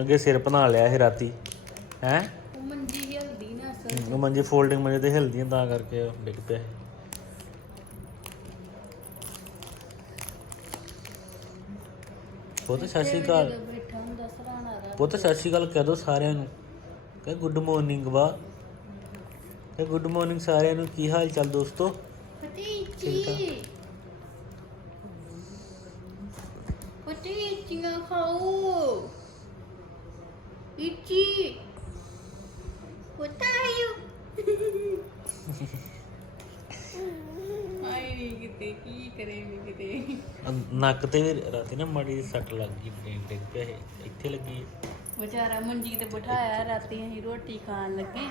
ਅੱਗੇ ਸਿਰ ਬਣਾ ਲਿਆ ਸੀ ਰਾਤੀ ਹੈ? ਉਹ ਮੰਜੀ ਹਿਲਦੀ ਨਾ ਅਸਲ ਉਹ ਮੰਜੀ ਫੋਲਡਿੰਗ ਮੰਜੇ ਤੇ ਹਿਲਦੀਆਂ ਤਾਂ ਕਰਕੇ ਡਿੱਗ ਪਿਆ। ਸੀ। ਪੁੱਤ ਸਤਿ ਸ਼੍ਰੀ ਅਕਾਲ। ਜਦੋਂ ਬੈਠਾ ਹੁੰਦਾ ਸਰਾਣਾ ਦਾ ਪੁੱਤ ਸਤਿ ਸ਼੍ਰੀ ਅਕਾਲ ਕਹਿ ਦੋ ਸਾਰਿਆਂ ਨੂੰ। ਕਹ ਗੁੱਡ ਮਾਰਨਿੰਗ ਵਾ। ਕਹ ਗੁੱਡ ਮਾਰਨਿੰਗ ਸਾਰਿਆਂ ਨੂੰ ਕੀ ਹਾਲ ਚਾਲ ਦੋਸਤੋ? ਪਤੀ ਠੀਕ ਆ। ਕਿਤੇ ਕੀ ਕਰੇ ਕਿਤੇ ਅਹ ਨੱਕ ਤੇ ਰਾਤੀ ਨਾ ਮਾੜੀ ਜਿਹੀ ਸੱਟ ਲੱਗ ਗਈ ਡਿੱਗ ਡਿੱਗ ਪਿਆ ਇਹ ਇੱਥੇ ਲੱਗੀ ਹੈ। ਵਿਚਾਰਾ ਮੰਜੀ ਤੇ ਬਿਠਾਇਆ ਰਾਤੀ ਅਸੀਂ ਰੋਟੀ ਖਾਣ ਲੱਗੇ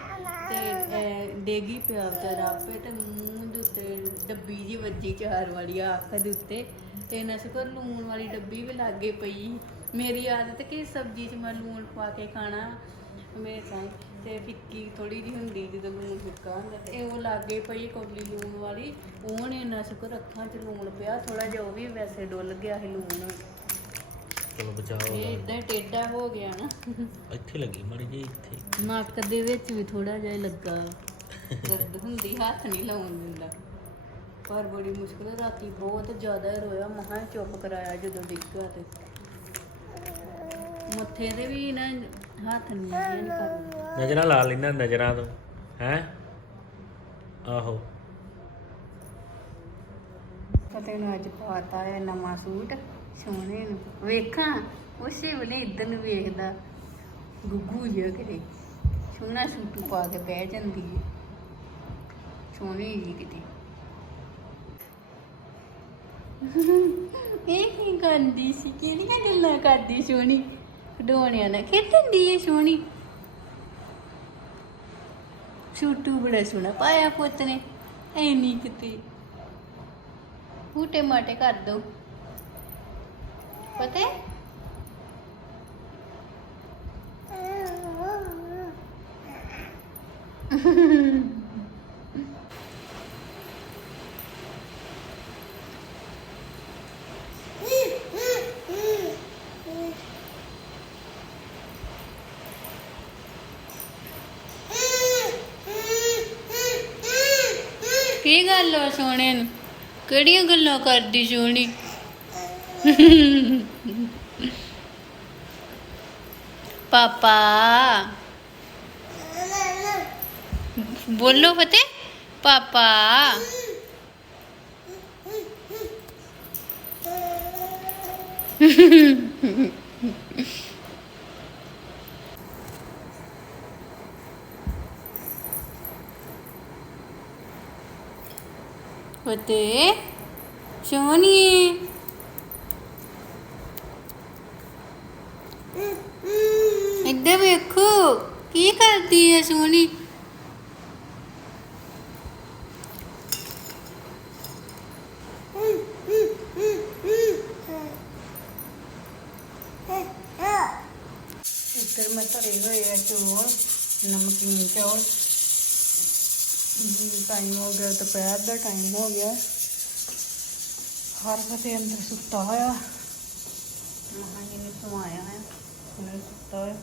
ਤੇ ਅਹ, ਡੇਗੀ ਪਿਆ ਵਿਚਾਰਾ ਆਪੇ ਤੇ ਮੂੰਹ ਦੇ ਉੱਤੇ ਡੱਬੀ ਜੀ ਵੱਜੀ ਚਾਰ ਵਾਲੀ ਅੱਖ ਦੇ ਉੱਤੇ ਤੇ ਸ਼ੁਕਰ ਲੂਣ ਵਾਲੀ ਡੱਬੀ ਵੀ ਲਾਗੇ ਪਈ ਮੇਰੀ ਆਦਤ ਕਿ ਸਬਜ਼ੀ 'ਚ ਮੈਂ ਲੂਣ ਪਾ ਕੇ ਖਾਣਾ ਹਮੇਸ਼ਾ ਹੀ ਤੇ ਫਿੱਕੀ ਥੋੜੀ ਜਿਹੀ ਹੁੰਦੀ ਜਦੋਂ ਲੂਣ ਫਿੱਕਾ ਹੁੰਦਾ ਤੇ ਉਹ ਲਾਗੇ ਪਈ ਕੌਲੀ ਲੂਣ ਵਾਲੀ ਉਹਨੇ ਇਹਨਾਂ ਸ਼ੁਕਰ ਅੱਖਾਂ 'ਚ ਲੂਣ ਪਿਆ ਥੋੜਾ ਜਿਹਾ ਉਹ ਵੀ ਵੈਸੇ ਡੁੱਲ ਗਿਆ ਸੀ ਲੂਣ। ਚਲੋ ਬਚਾਓ ਇਹ ਇਦਾਂ ਟੇਢਾ ਹੋ ਗਿਆ ਨਾ। ਇੱਥੇ ਲੱਗੀ ਮਾੜੀ ਜਿਹੀ ਇੱਥੇ। ਨੱਕ ਦੇ ਵਿੱਚ ਵੀ ਥੋੜਾ ਜਿਹਾ ਲੱਗਾ। ਦਰਦ ਹੁੰਦੀ ਹੱਥ ਨਹੀਂ ਲਾਉਣ ਦਿੰਦਾ। ਪਰ ਬੜੀ ਮੁਸ਼ਕਲ ਰਾਤੀ ਬਹੁਤ ਜ਼ਿਆਦਾ ਰੋਇਆ ਮਹਾਂ ਚੁੱਪ ਕਰਾਇਆ ਜਦੋਂ ਡਿੱਗਾ ਤੇ। ਮੱਥੇ ਤੇ ਵੀ ਨਾ ਹੱਥ ਨਹੀਂ ਨਹੀਂ ਕਰਦਾ ਨਜ਼ਰਾਂ ਲਾ ਲੈਂਦਾ ਨਜ਼ਰਾਂ ਤੋਂ ਹੈ? ਆਹੋ। ਪਤੇ ਨੂੰ ਅੱਜ ਪਾਤਾ ਹੈ ਨਵਾਂ ਸੂਟ ਸੋਹਣੇ ਨੂੰ। ਵੇਖਾਂ ਉਸੇ ਵੇਲੇ ਇੱਧਰ ਨੂੰ ਵੇਖਦਾ ਗੁੱਗੂ ਜਿਹਾ ਕਿਤੇ। ਸੋਹਣਾ ਸੂਟ ਪਾ ਕੇ ਬਹਿ ਜਾਂਦੀ ਹੈ। ਸੋਹਣੀ ਜੀ ਕਿਤੇ। ਇਹ ਕੀ ਕਰਦੀ ਸੀ? ਕਿਹੜੀਆਂ ਗੱਲਾਂ ਕਰਦੀ ਸੋਹਣੀ? ਖਡੋਣਿਆਂ ਨਾਲ ਖੇਡਣ ਦੀ ਹੈ ਸੋਹਣੀ ਛੂਟੂ ਬੜਾ ਸੋਹਣਾ ਪਾਇਆ ਪੁੱਤ ਨੇ ਐ ਨਹੀਂ ਕਿਤੇ ਫੂਟੇ ਮਾਟੇ ਕਰ ਦੋ ਪਤਾ ਹੈ? ਗੱਲ ਹੋ ਸੋਹਣੇ ਨੂੰ ਕਿਹੜੀਆਂ ਗੱਲਾਂ ਕਰਦੀ ਸੋਹਣੀ ਪਾਪਾ ਬੋਲੋ ਫਤਿਹ ਪਾਪਾ ਫਤਿਹ ਸੋਹਣੀ ਇੱਧਰ ਵੇਖੋ, ਕੀ ਕਰਦੀ ਹੈ ਸੋਹਣੀ? ਇੱਧਰ ਮੈਂ ਧਰੇ ਹੋਏ ਆ ਚੌਲ, ਨਮਕੀਨ ਚੌਲ। ਟਾਈਮ ਹੋ ਗਿਆ ਦੁਪਹਿਰ ਦਾ ਟਾਈਮ ਹੋ ਗਿਆ। ਹਰ ਫਤੇ ਅੰਦਰ ਸੁੱਤਾ ਹੋਇਆ। ਮਹਾਂ ਜੀ ਨੇ ਸਮਾਇਆ ਹੈ ਉਹਨੇ ਸੁੱਤਾ ਹੋਇਆ।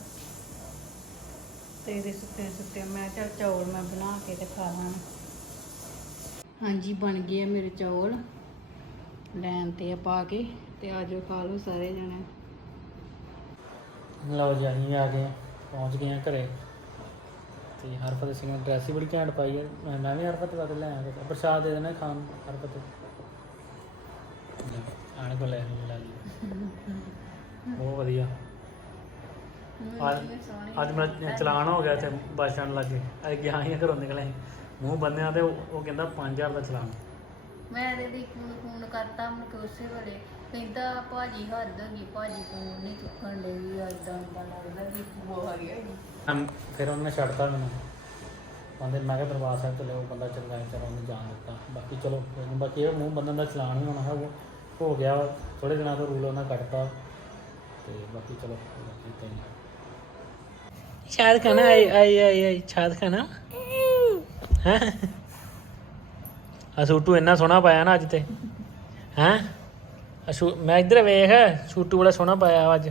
ਤੇ ਇਹਦੇ ਸੁੱਤੇ ਸੁੱਤੇ ਮੈਂ ਚੱਲ ਚੌਲ ਮੈਂ ਬਣਾ ਕੇ ਤੇ ਖਾ ਲਾਂ। ਹਾਂਜੀ ਬਣ ਗਏ ਆ ਮੇਰੇ ਚੌਲ। ਲੈਣ ਤੇ ਆ ਪਾ ਕੇ ਤੇ ਆਜੋ ਖਾ ਲਓ ਸਾਰੇ ਜਣੇ। ਲਓ ਜੀ ਅਸੀਂ ਆ ਗਏ ਪਹੁੰਚ ਗਏ ਘਰੇ। ਤੇ ਹਰਫਤ ਸਿੰਘ ਨੇ ਡਰੈਸ ਹੀ ਬੜੀ ਘੈਂਟ ਪਾਈ ਹੈ ਮੈਂ- ਮੈਂ ਵੀ ਹਰਫਤ ਵਾਸਤੇ ਲੈ ਆਇਆ ਕੁਛ। ਪ੍ਰਸ਼ਾਦ ਦੇ ਦੇਣਾ ਖਾਣ ਨੂੰ, ਹਰਫਤ। ਆਣ ਕੋ ਲੈ ਲੈ ਲਈ। ਬਹੁਤ ਵਧੀਆ। ਅੱਜ ਅੱਜ ਮੇਰਾ ਚਲਾਨ ਹੋ ਗਿਆ ਤੇ ਬੱਸ ਸਟੈਂਡ ਲੱਗੇ ਅੱਜ ਗਿਆ ਹੀ ਘਰੋਂ ਨਿਕਲੇ। ਮੂੰਹ ਬੰਨਿਆ ਤੇ ਉਹ ਉਹ ਕਹਿੰਦਾ 5000 ਦਾ ਚਲਾਨ। ਮੈਂ ਤੇ ਦੀ ਫੋਨ ਫੋਨ ਕਰਤਾ ਮੁੜ ਕੇ ਉਸੇ ਵੇਲੇ। ਕਹਿੰਦਾ ਭਾਜੀ ਹੱਦ ਹੋ ਗਈ ਭਾਜੀ ਫੋਨ ਨਹੀਂ ਚੁੱਕਣ ਦੇ ਵੀ ਏਦਾਂ ਦਾ ਲੱਗਦਾ ਕਿ ਉਹ ਆ ਗਿਆ ਫਿਰ ਉਹਨੇ ਛੱਡਤਾ ਮੈਨੂੰ ਕਹਿੰਦੇ ਮੈਂ ਕਿਹਾ ਦਰਬਾਰ ਸਾਹਿਬ ਚਲੇ ਉਹ ਬੰਦਾ ਚੰਗਾ ਹੈ ਚਲੋ ਉਹਨੂੰ ਜਾਣ ਦਿੱਤਾ। ਬਾਕੀ ਚਲੋ ਕੋਈ ਬਾਕੀ ਇਹ ਮੂੰਹ ਬੰਦਨ ਦਾ ਚਲਾਨ ਹੀ ਹੋਣਾ ਹੈ ਉਹ ਹੋ ਗਿਆ ਥੋੜੇ ਦਿਨਾਂ ਤੋਂ ਰੂਲ ਉਹਨਾਂ ਕੱਟਤਾ ਤੇ ਬਾਕੀ ਚਲੋ ਬਾਕੀ ਤਾਂ ਸ਼ਾਇਦ ਖਾਣਾ ਆਈ ਆਈ ਆਈ ਆਈ ਸ਼ਾਇਦ ਖਾਣਾ ਹੈ? ਆ ਸੂਟੂ ਇੰਨਾ ਸੋਹਣਾ ਪਾਇਆ ਨਾ ਅੱਜ ਤੇ। ਹੈ? ਅਸ਼ੂ ਮੈਂ ਇੱਧਰ ਵੇਖ ਸੂਟੂ ਬੜਾ ਸੋਹਣਾ ਪਾਇਆ ਅੱਜ।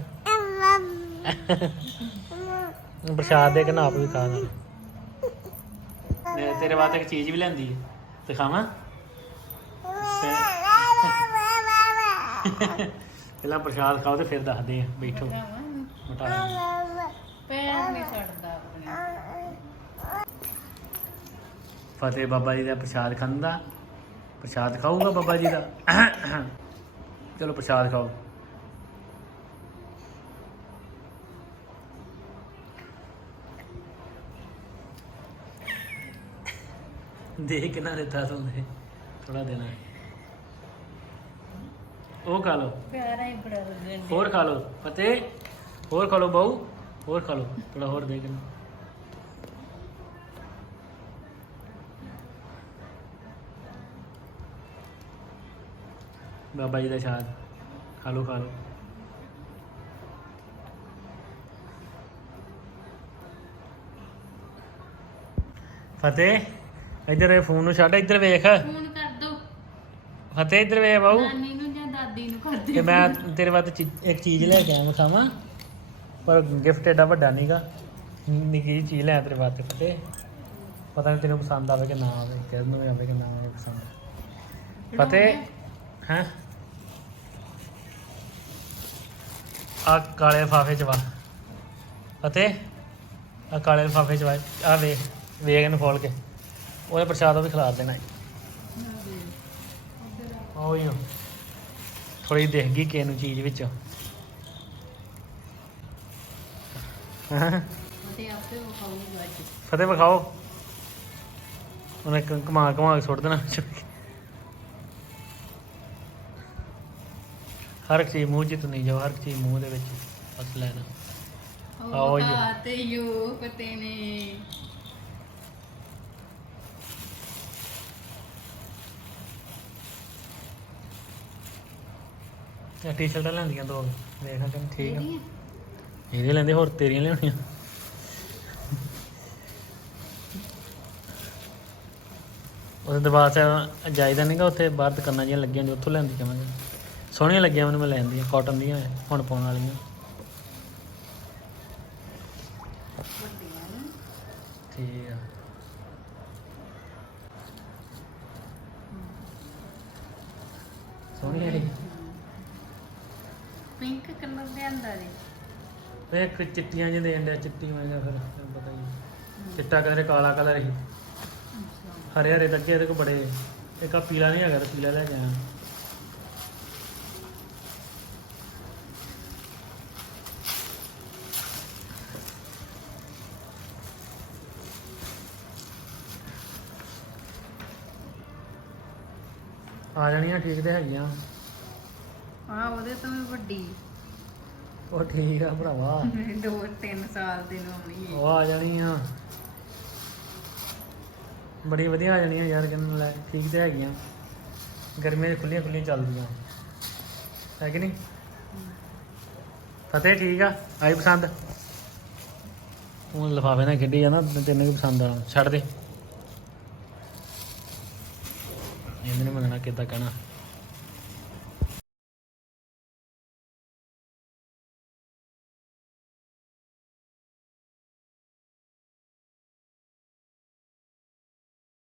ਪ੍ਰਸ਼ਾਦ ਦੇ ਕੇ ਨਾ ਆਪ ਵੀ ਖਾ ਲੈ। ਤੇਰੇ ਵਾਸਤੇ ਇੱਕ ਚੀਜ਼ ਵੀ ਲੈਂਦੀ ਹੈ ਦਿਖਾਵਾਂ? ਪਹਿਲਾਂ ਪ੍ਰਸ਼ਾਦ ਖਾਓ ਤੇ ਫਿਰ ਦੱਸਦੇ ਆ ਬੈਠੋ। ਮਟਾ ਪੈਰ ਨਹੀਂ ਛੱਡਦਾ ਆਪਣੇ। ਫਤਿਹ ਬਾਬਾ ਜੀ ਦਾ ਪ੍ਰਸ਼ਾਦ ਖਾਂਦਾ। ਪ੍ਰਸ਼ਾਦ ਖਾਊਗਾ ਬਾਬਾ ਜੀ ਦਾ? ਚਲੋ ਪ੍ਰਸ਼ਾਦ ਖਾਓ। ਦੇਖ ਕਿੰਨਾ ਦਿੱਤਾ ਤੁਹਾਨੂੰ। ਥੋੜਾ ਦੇਣਾ। ਉਹ ਖਾ ਲਓ। ਪਿਆਰਾ ਹੀ ਬੜਾ ਲੱਗਦਾ ਹੋਰ ਖਾ ਲਓ। ਫਤਿਹ ਹੋਰ ਖਾ ਲਓ ਬਾਊ ਹੋਰ ਖਾ ਲਓ। ਥੋੜਾ ਹੋਰ ਦੇ ਕੇ ਬਾਬਾ ਜੀ ਦਾ ਸ਼ਾਦ ਖਾ ਲਓ ਖਾ ਲਓ। ਫਤਿਹ। ਇੱਧਰ ਇਹ ਫੋਨ ਨੂੰ ਛੱਡ ਇੱਧਰ ਵੇਖ। ਫੋਨ ਕਰ ਦੋ। ਫਤਿਹ ਇੱਧਰ ਵੇਖ ਬਾਊ। ਨਾਨੀ ਨੂੰ ਜਾਂ ਦਾਦੀ ਨੂੰ ਕਰ ਦਿਓ। ਮੈਂ ਤੇਰੇ ਵਾਸਤੇ ਚੀ- ਇੱਕ ਚੀਜ਼ ਲੈ ਕੇ ਆਇਆ ਖਾਵਾਂ ਪਰ ਗਿਫਟ ਏਡਾ ਵੱਡਾ ਨਹੀਂਗਾ ਨਿੱਕੀ ਜਿਹੀ ਚੀਜ਼ ਲੈ ਤੇਰੇ ਵਾਸਤੇ ਫਤੇ ਪਤਾ ਨਹੀਂ ਤੈਨੂੰ ਪਸੰਦ ਆਵੇ ਕਿ ਨਾ ਆਵੇ ਕਿਹਨੂੰ ਵੀ ਆਵੇ ਕਿ ਨਾ ਆਵੇ ਪਸੰਦ। ਫਤਿਹ ਹੈ? ਆ ਕਾਲੇ ਲਿਫਾਫੇ ਚ ਵਾ ਫਤਿਹ ਆ ਕਾਲੇ ਲਿਫਾਫੇ ਚ ਵਾ ਆ ਵੇਖ ਵੇਖ ਇਹਨੂੰ ਖੋਲ ਕੇ। ਉਹਨੇ ਪ੍ਰਸ਼ਾਦ ਉਹ ਵੀ ਖਿਲਾ ਦੇਣਾ ਹੈ। ਓਏ ਥੋੜੀ ਦਿਖ ਗਈ ਕਿਸੇ ਨੂੰ ਚੀਜ਼ ਵਿੱਚ। ਫਤਿਹ ਵਿਖਾਓ। ਉਹਨੇ ਕ- ਘੁਮਾ ਘੁਮਾ ਕੇ ਸੁੱਟ ਦੇਣਾ। ਹਰ ਇੱਕ ਚੀਜ਼ ਮੂੰਹ 'ਚ ਤੂੰ ਜਾਓ ਹਰ ਇੱਕ ਚੀਜ਼ ਮੂੰਹ ਦੇ ਵਿੱਚ। ਬਸ ਲੈਣਾ ਆਓ ਜੀ। ਤੇ ਯੋ ਪਤੇ ਨੇ। ਇਹ ਟੀ-ਸ਼ਰਟਾਂ ਲੈਂਦੀਆਂ ਦੋ। ਵੇਖਾਂ ਕਿ ਠੀਕ ਆ? ਇਹਦੇ ਲੈਂਦੇ ਹੋਰ ਤੇਰੀਆਂ ਲਿਆਉਣੀਆਂ। ਉਹਦੇ ਦਰਬਾਰ ਸਾਹਿਬ ਜਾਈਦਾ ਨਹੀਂਗਾ ਉੱਥੇ ਬਾਹਰ ਦੁਕਾਨਾਂ ਜਿਹੀਆਂ ਲੱਗੀਆਂ ਨੇ ਉੱਥੋਂ ਲੈਂਦੀ ਜਾਵਾਂਗੇ। ਸੋਹਣੀਆਂ ਲੱਗੀਆਂ ਮੈਨੂੰ ਮੈਂ ਲੈਂਦੀਆਂ ਕਾਟਨ ਦੀਆਂ ਹੁਣ ਪਾਉਣ ਵਾਲੀਆਂ। ਠੀਕ ਆ। ਸੋਹਣੀ ਹੈ ਪਿੰਕ ਕਲਰ ਦੇ ਅੰਦਰ ਤੇ ਇੱਕ ਚਿੱਟੀਆਂ ਜਿਹੇ ਦੇਣ ਡਿਆ ਚਿੱਟੀ ਮੈਂ ਜਾਂ ਫਿਰ ਤੈਨੂੰ ਪਤਾ ਹੀ ਹੈ। ਚਿੱਟਾ ਕਲਰ ਕਾਲਾ ਕਲਰ ਹੀ। ਹਰੇ ਹਰੇ ਲੱਗੇ ਇਹਦੇ ਕੋ ਬੜੇ। ਇੱਕ ਆ ਪੀਲਾ ਨਹੀਂ ਹੈਗਾ ਤੇ ਪੀਲਾ ਲੈ ਕੇ ਆਇਆ। ਆ ਜਾਣੀਆਂ ਠੀਕ ਤੇ ਹੈਗੀਆਂ। ਆ ਉਹਦੇ ਤੋਂ ਵੀ ਵੱਡੀ। ਉਹ ਠੀਕ ਆ ਭਰਾਵਾ। ਦੋ ਤਿੰਨ ਸਾਲ ਦੀ ਨੂੰ ਆਉਣੀ ਹੈ ਉਹ ਆ ਜਾਣੀਆਂ ਬੜੀ ਵਧੀਆ ਆ ਜਾਣੀਆਂ ਯਾਰ ਕਿੰਨ ਲੈ ਠੀਕ ਤੇ ਹੈਗੀਆਂ। ਗਰਮੀਆਂ 'ਚ ਖੁੱਲੀਆਂ ਖੁੱਲੀਆਂ ਚੱਲਦੀਆਂ। ਹੈ ਕਿ ਨਹੀਂ? ਫਤਿਹ ਠੀਕ ਆ? ਆਈ ਪਸੰਦ? ਉਹ ਲਫਾਫੇ ਨਾਲ ਖੇਡੀ ਜਾਂਦਾ ਤੈਨੂੰ ਕੀ ਪਸੰਦ ਆ? ਛੱਡ ਦੇ। ਇਹਨੇ ਮੰਨਣਾ ਕਿੱਦਾਂ ਕਹਿਣਾ।